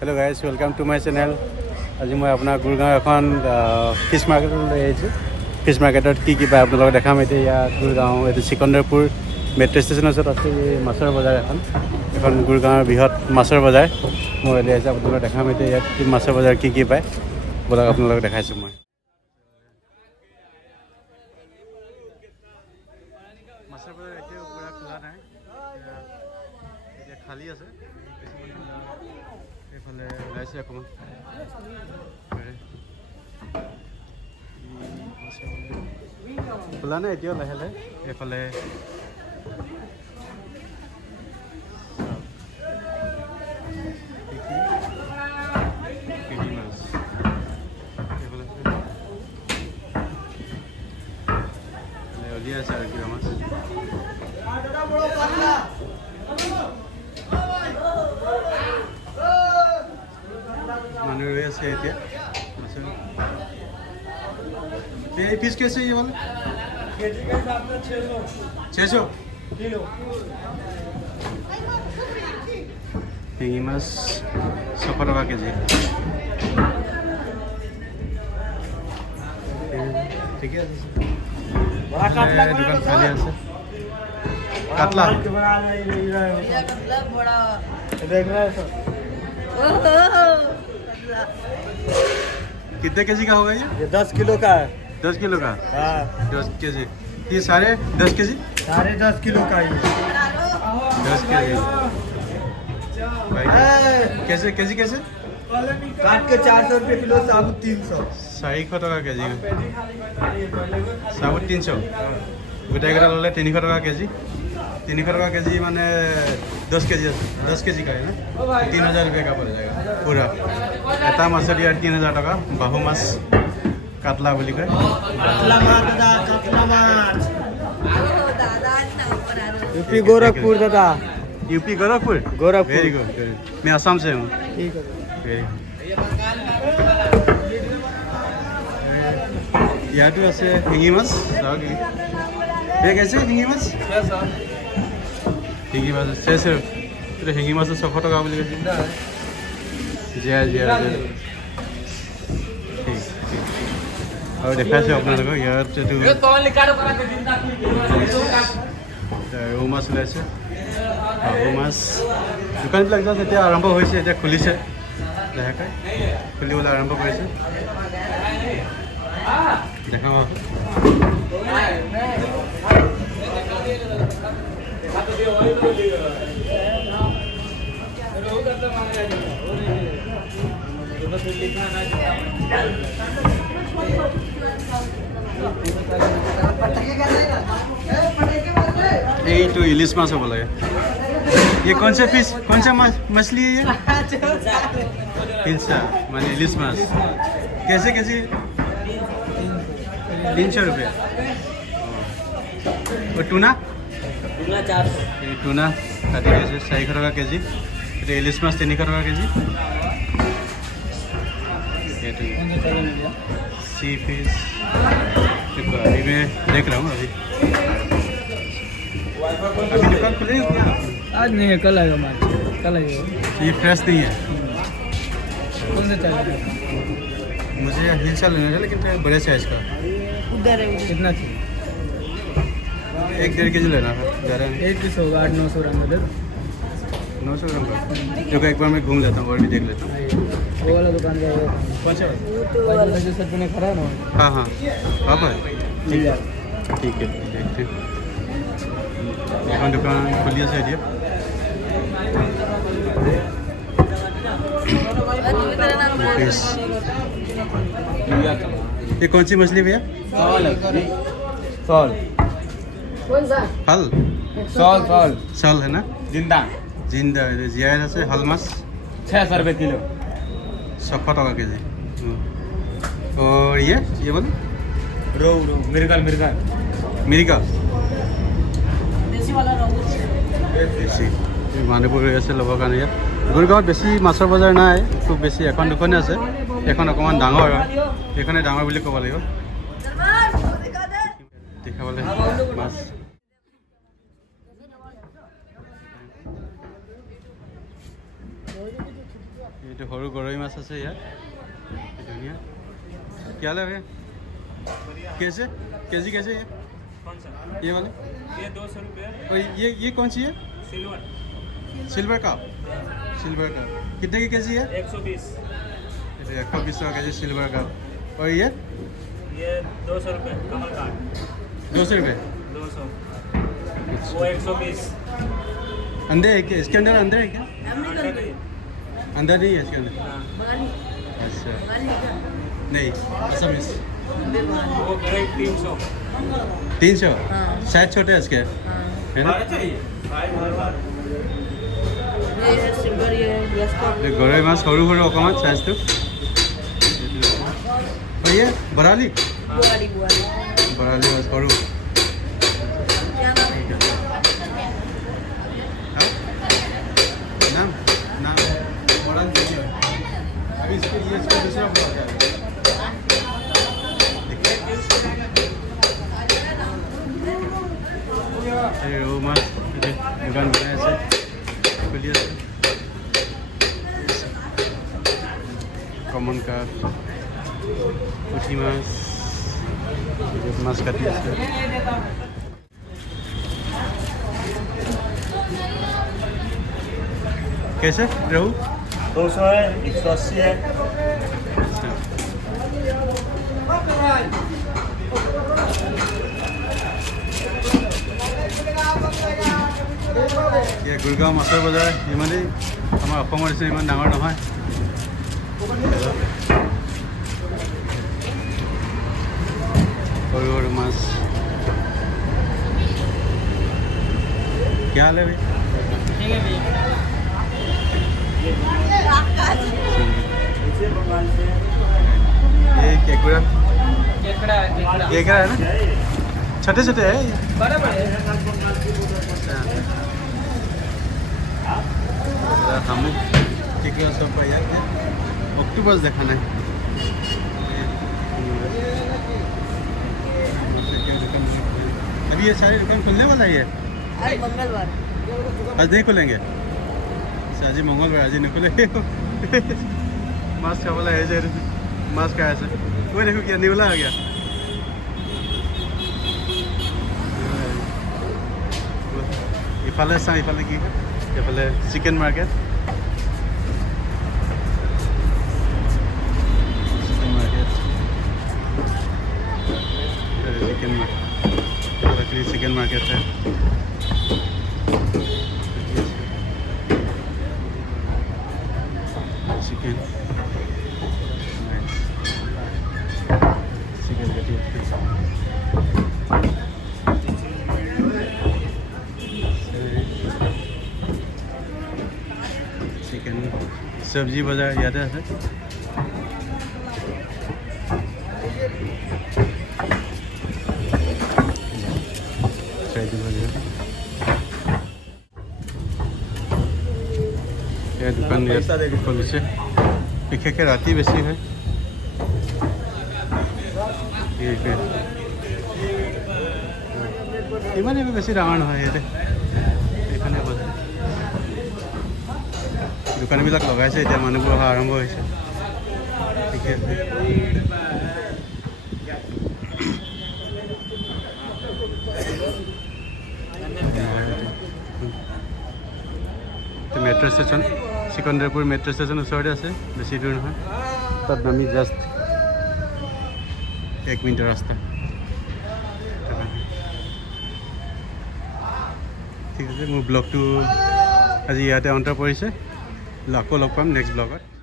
Hello guys, welcome to my channel. आज मैं अपना गुरगाँव এখন ফিশ মাৰ্কেটলৈ আহিছোঁ। ফিশ মাৰ্কেটত কি কি পায় আপোনালোকক দেখাম। এতিয়া ইয়াত গুৰগাঁও এইটো চিকন্দৰপুৰ মেট্ৰ' ষ্টেচনৰ ওচৰত আছে এই মাছৰ বজাৰ এখন গুৰগাঁৱৰ বৃহৎ মাছৰ বজাৰ। মই উলিয়াই আহিছোঁ আপোনালোকক দেখাম। এতিয়া ইয়াত মাছৰ বজাৰ কি কি পায় ব'লক আপোনালোকক দেখাইছোঁ মই। মাছৰ বজাৰ এতিয়া পূৰা খোলা নাই, এতিয়া খালী আছে। এইফালে ওলাইছে অকণমান খোলা নাই এতিয়াও, লাহে লাহে এইফালে উলিয়াই আছে আৰু কিবা মাছ। মানুহ ৰৈ আছে এতিয়া। ये पीस कैसे ये वाला? 600 किलो। শিঙি মাছ 100 টকা কেজি। ঠিকে আছে, দোকান খালি আছে। কাতলা कितने केजी का होगा ये 10 किलो का है। 10 किलो का? हाँ 10 केजी। ये सारे 10 केजी? सारे 10 किलो का ही। 10 केजी कैसे केजी कैसे? काट के 400 रुपये किलो, साबुत 300। 400 टका केजी, साबुत 300। গোটেইকেইটা ল'লে 300 টকা কেজি। 300 टका केजी माने 10 केजी আছে। 10 केजी का है ना, 3000 रुपये का पड़ जाएगा पूरा। এটা মাছৰ ইয়াত 3000 টকা। বাহু মাছ কাতলা বুলি কয়। यूपी गोरखपुर दादा। UP Gorakhpur? Gorakhpur. Very good. मैं असम से हूँ। ठीक है, वेरी गुड। ইয়াতো আছে শিঙি মাছ। চাওক ये कैसे শিঙি মাছ? শিঙি মাছ 600। শিঙি মাছ 100 টকা বুলি কৈছে। জিয়া জিয়া ঠিক ঠিক। আৰু দেখাইছোঁ আপোনালোকক ইয়াত এইটো ৰৌ মাছ ওলাইছে। ৰৌ মাছ দোকানবিলাক জাষ্ট এতিয়া আৰম্ভ হৈছে, এতিয়া খুলিছে লাহেকৈ, খুলিবলৈ আৰম্ভ কৰিছে। দেখাব यही तो इलिश माछ हो बोला। ये कौन सा फिश, कौन सा मछली है ये? पिंसा माने इलिश माछ। कैसे केजी? 300 रुपये। और टूना? टूना 400। टूना काटी कैसे 400 टका केजी। इलिश माछ 300 टका केजी। सी फिश अभी मैं देख रहा हूँ। अभी दुकान खुलेगी? आज नहीं है, कल आएगा माल, कल आएगा। ये फ्रेश नहीं है। कौन सा चाहिए? मुझे हिलसा लेना है, लेकिन बड़े साइज का। उधर है, कितना चाहिए? 1-1.5 केजी लेना है। ज़्यादा नहीं। 1 पीस होगा 800-900 ग्राम में। 900 ग्राम का जो एक बार मैं घूम लेता हूँ और भी देख लेता हूँ। वो वाला दुकान का कौन सा? जो सर ने खड़ा है ना। हाँ हाँ आप है, ठीक है ठीक है, देखते हैं। এখন दुकान खुली है साइड। ये कौन सी मछली भैया? सॉल। हल सॉल सॉल साल है ना? जिंदा जिंदा জিয়াই আছে। হাল মাছ 600 रुपये किलो। 100 टका केजी। और ये बोलो रोहू रोहू मिर्गल मिर्गल मिरिका देसी वाला रोहू। বেছি মানুহবোৰ ৰৈ আছে ল'বৰ কাৰণে। ইয়াত গুৰগাঁৱত বেছি মাছৰ বজাৰ নাই, খুব বেছি এখন দুখনে আছে। এখন অকণমান ডাঙৰ, এইখনে ডাঙৰ বুলি ক'ব লাগিব। দেখাবলৈ মাছ এইটো সৰু গৰৈ মাছ আছে ইয়াত ধুনীয়া क्या है भैया कैसे केजी कैसे ये कौन सा ये वाले ये 200 रुपये और ये कौन सी है सिल्वर सिल्वर का कितने की केजी है 120 120 का केजी सिल्वर का और ये 200 रुपये कमल का 200 रुपये 200 वो 120 अंदर है क्या इसके अंदर अंदर है क्या अंदर नहीं है इसके अंदर अच्छा नहीं असमिस वो ग्रेड 300 300 शायद छोटे हैं इसके है ना गरৈ माছ সৰু সৰু অকণমান চাইজটো ये बराली बराली माছ সৰু नाम नाम मॉडल देखिए अभी इसके ये इसका दूसरा फ्लोर है रो माছ দোকান বনাই আছে খুলি আছে কমন কাপ পুঠি মাছ মাছ কাটি আছে कैसे रहू 200 है 180 है গুৰগাঁও মাছৰ বজাৰ ইমানেই আমাৰ অসমৰ নিচিনা ইমান ডাঙৰ নহয় সৰু সৰু মাছ क्या हाल है भाई ठीक है भैया ये केकड़ा केकड़ा केकड़ा है ना छोटे छोटे है बड़े बड़े শামুক কেকड़ा सब पाई जाते हैं ऑक्टोपस देखा नहीं अभी ये सारी दुकान खुलने वाला ही है मंगलवार आज नहीं खुलेंगे अच्छा आज मंगलवार आज नहीं खुलेंगे मास्क का वाला है जर मास्क का ऐसे वो देखो क्या निवला आ गया इफाले सा इफाले की इफाले चिकन मार्केट चिकन मार्केट है चिकन चिकन चिकन सब्जी बाजार याद है দোকান খুলিছে বিশেষকৈ ৰাতি বেছি হয় ইমান এইবোৰ বেছি ডাঙৰ নহয় ইয়াতে এইখনে বজাৰ দোকানবিলাক লগাইছে এতিয়া মানুহবোৰ অহা আৰম্ভ হৈছে ঠিকে আছে metro' station Sikandarpur metro station ऊर बेसि दूर ना तक नामी जस्ट 1 मिनट रास्ता ठीक है मोर ब्लग तो आज इते अंत पड़े आको लग पाम नेक्स्ट ब्लगत।